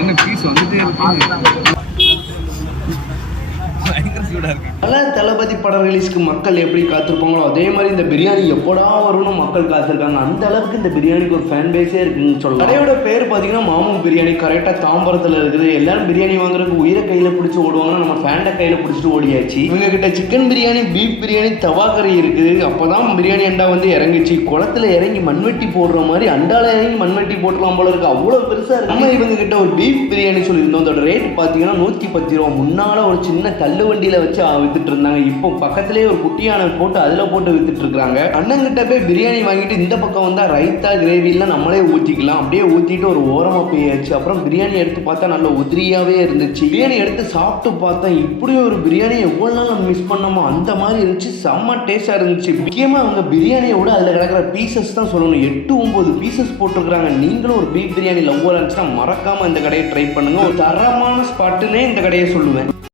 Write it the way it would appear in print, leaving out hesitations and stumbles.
என்ன பீஸ் வந்துட்டே இருக்கு. பல தளபதி படம் ரிலீஸ்க்கு மக்கள் எப்படி காத்திருப்பாங்களோ அதே மாதிரி இந்த பிரியாணி எப்படா வரும்னு மக்கள் காத்திருக்காங்க. அந்த அளவுக்கு இந்த பிரியாணிக்கு ஒரு ஃபேன் பேஸே இருக்குன்னு சொல்லலாம். கடையோட பேர் பார்த்தீங்கன்னா மாமூல் பிரியாணி. கரெக்டாக தாம்பரத்தில் இருக்குது. எல்லாரும் பிரியாணி வாங்குறதுக்கு உயிரை கையில் பிடிச்சி ஓடுவாங்கன்னா நம்ம ஃபேண்டை கையில் பிடிச்சிட்டு ஓடியாச்சு. இவங்க கிட்ட சிக்கன் பிரியாணி, பீஃப் பிரியாணி, தவா கறி இருக்குது. அப்போதான் பிரியாணி அண்டா வந்து இறங்கிச்சு. குளத்துல இறங்கி மண்வெட்டி போடுற மாதிரி அண்டால இறங்கி மண்வெட்டி போட்டுலாம் போல இருக்கு. அவ்வளோ பெருசாக இருக்கு. நம்ம இவங்க கிட்ட ஒரு பீஃப் பிரியாணி சொல்லியிருந்தோம். அதோட ரேட் பார்த்தீங்கன்னா 110 ரூபா. முன்னால் ஒரு சின்ன கல்லு வண்டியில் வச்சு வித்துட்டு இருந்தாங்க. இப்போ பக்கத்திலேயே ஒரு குட்டியான போட்டு அதில் போட்டு வித்துட்டு இருக்காங்க. அண்ணங்கிட்ட போய் பிரியாணி வாங்கிட்டு இந்த பக்கம் வந்தால் ரைத்தா கிரேவிலாம் நம்மளே ஊற்றிக்கலாம். அப்படியே ஊற்றிட்டு ஒரு ஓரமாக போயாச்சு. அப்புறம் பிரியாணி எடுத்து பார்த்தா நல்ல உதிரியாகவே இருந்துச்சு. பிரியாணி எடுத்து சாப்பிட்டு பார்த்தா இப்படி ஒரு பிரியாணி எவ்வளோ நாள் நம்ம மிஸ் பண்ணோமோ அந்த மாதிரி இருந்துச்சு. செம்ம டேஸ்டாக இருந்துச்சு. முக்கியமாக அவங்க பிரியாணியை விட அதில் கிடக்கிற பீசஸ் தான் சொல்லணும். 8-9 பீசஸ் போட்டிருக்கிறாங்க. நீங்களும் ஒரு பீஃப் பிரியாணி லவ்வாக இருந்துச்சுன்னா மறக்காமல் இந்த கடையை ட்ரை பண்ணுங்க. ஒரு தரமான ஸ்பாட்டுன்னே இந்த கடையை சொல்லுவேன்.